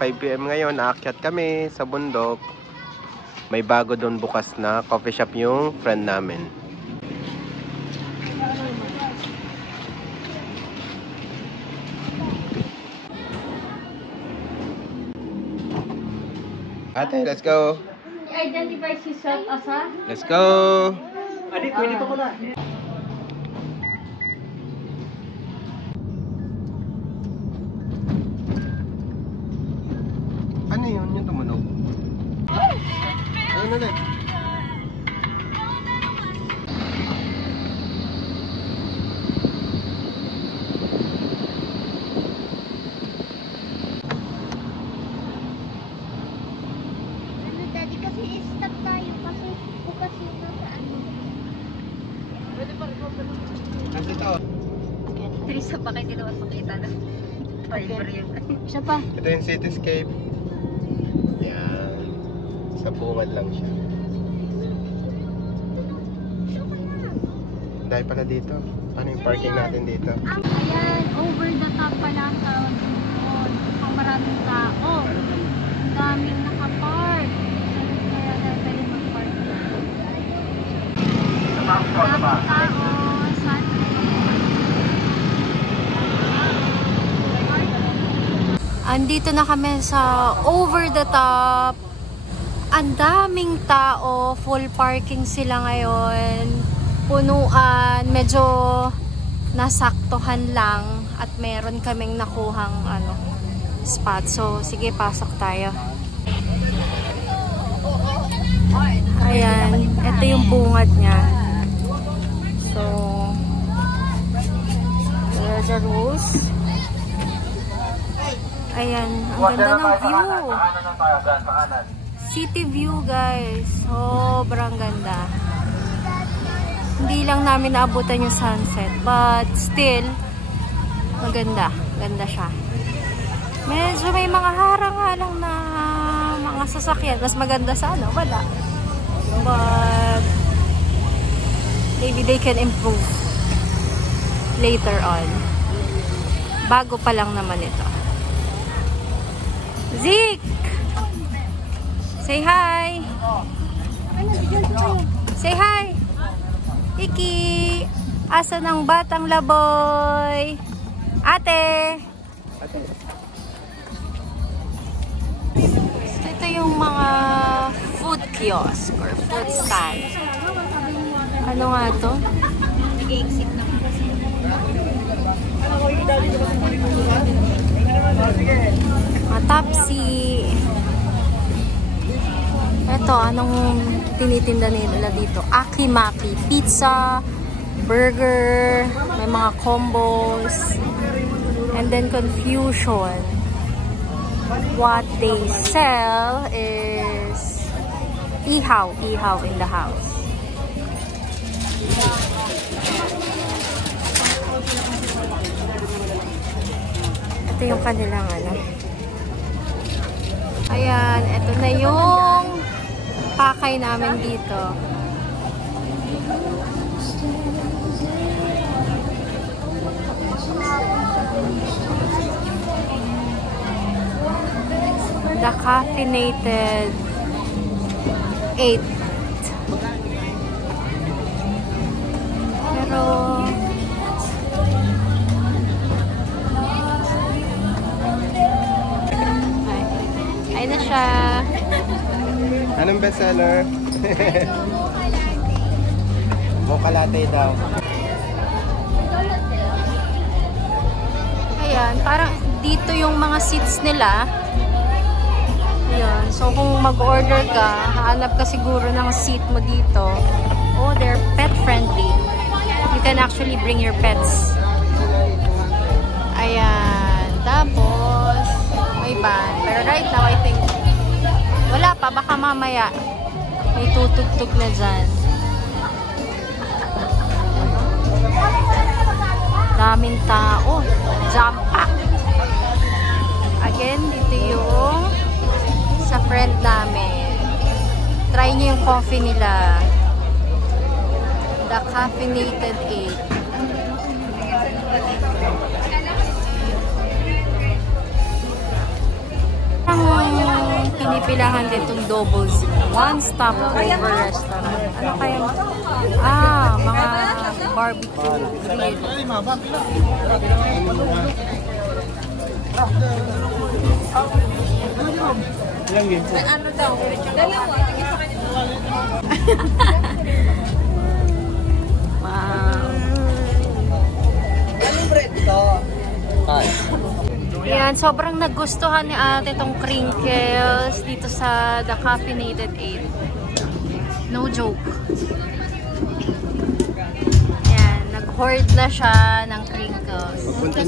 5 PM ngayon, aakyat kami sa bundok. May bago doon bukas na coffee shop yung friend namin. Ate, let's go. Identify yourself as a? Let's go. Adi, pwede pa ko na. Ano yun? Yung tumunog? Ayun ulit. Daddy, kasi stop tayo kasi bukas yung nasa ano. Pwede pa rin. Kasi ito. Isa pa kayo, hindi naman makita na. Isa pa. Ito yung cityscape. Yan. Sa bungad lang siya. Dahil pala dito. Ano yung parking natin dito? Ayan, over the top pala ang tawag doon. Ang maraming tao. Ang daming nakapark. Kaya dahil mag-park dito. Maraming tao. Andito na kami sa over the top. Ang daming tao. Full parking sila ngayon. Punuan. Medyo nasaktuhan lang. At meron kaming nakuhang spot. So, sige, pasok tayo. Ayan. Ito yung bungad niya. So, there are the rules. Ayan, ang ganda ng view. City view, guys. Sobrang ganda. Hindi lang namin naabutan yung sunset, but still, maganda. Ganda siya. Medyo may mga harang-harang na mga sasakyan. Mas maganda sana, wala. But, maybe they can improve later on. Bago pa lang naman ito. Zeke! Say hi! Say hi! Iki! Asan ang batang laboy? Ate! So, ito yung mga food kiosk or food stand. Ano nga to? Nag-exit na. Tapsi. Ito, anong tinitinda nila dito? Akimaki. Pizza, burger, may mga combos, and then confusion. What they sell is ihaw. Ihaw in the house. Ito yung kanilang Ayan, ito na yung pakay namin dito. The caffeinated 8. Pero ay na siya. Anong bestseller? Mocha latte daw. Ayan, parang dito yung mga seats nila. Ayan, so kung mag-order ka, hahanap ka siguro ng seat mo dito. Oh, they're pet friendly. You can actually bring your pets. Ayan, tapos may van. Pero right now, I think wala pa, baka mamaya may tutugtog na dyan. Daming tao. Jump pack. Again, dito yung sa friend namin. Try nyo yung coffee nila. The caffeinated 8. pipilahan din itong Doubles. One-stop over restaurant. Ano kaya? Mga barbecue grill. Ilang game? Ano daw? Dalawa. Wow. Anong bread ito? Yan, sobrang nagustuhan ni ate itong crinkles dito sa The Caffeinated 8. No joke. Yan, nag-hoard na siya ng crinkles. Pagpunta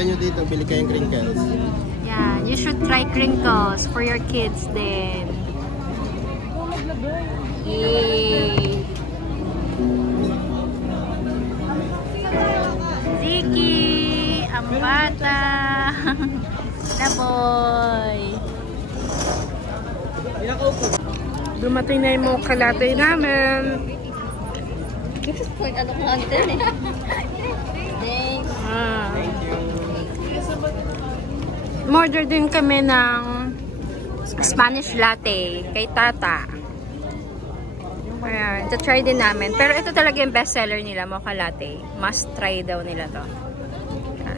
nyo dito, bili kayong crinkles. Yan, you should try crinkles for your kids din. Yay! Ziki! Ang bata! Na boy! Dumating na yung mocha latte namin. Ano kung antin eh? Order din kami ng Spanish latte kay Tata. Ayan, try din namin. Pero ito talaga yung best seller nila, mocha latte. Must try daw nila to.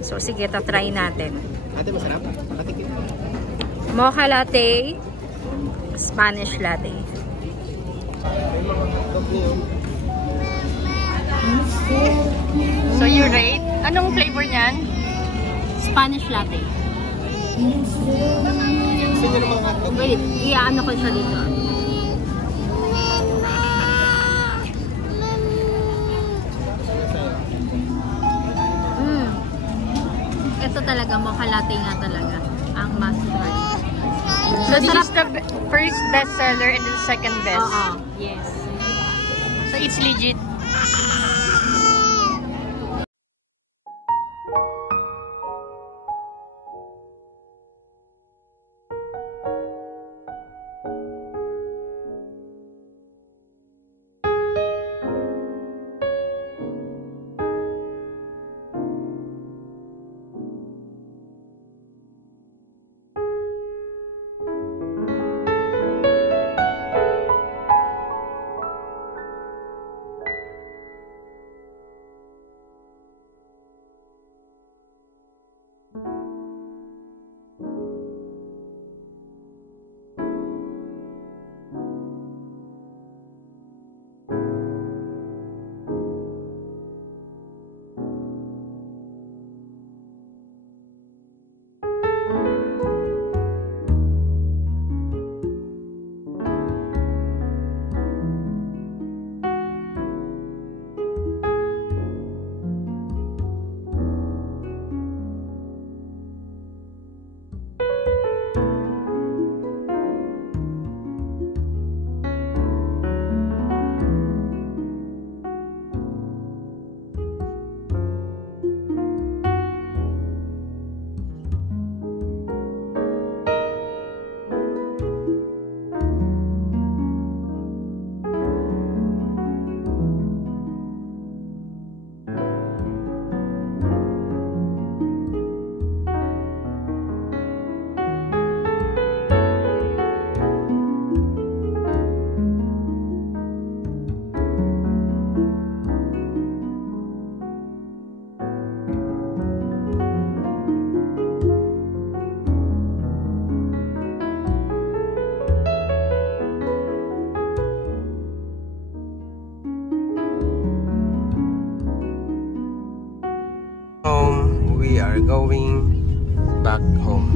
So sige, try natin. Ate, masarap? Nakatikim. Mocha latte, Spanish latte. So you rate? Anong flavor niyan? Spanish latte. Gusto nyo ng mga hotdog? Wait, iaano ko siya dito. Ito talaga, mocha latte nga talaga. Ang must try. So this is the first best seller and the second best. Yes. So it's legit. We are going back home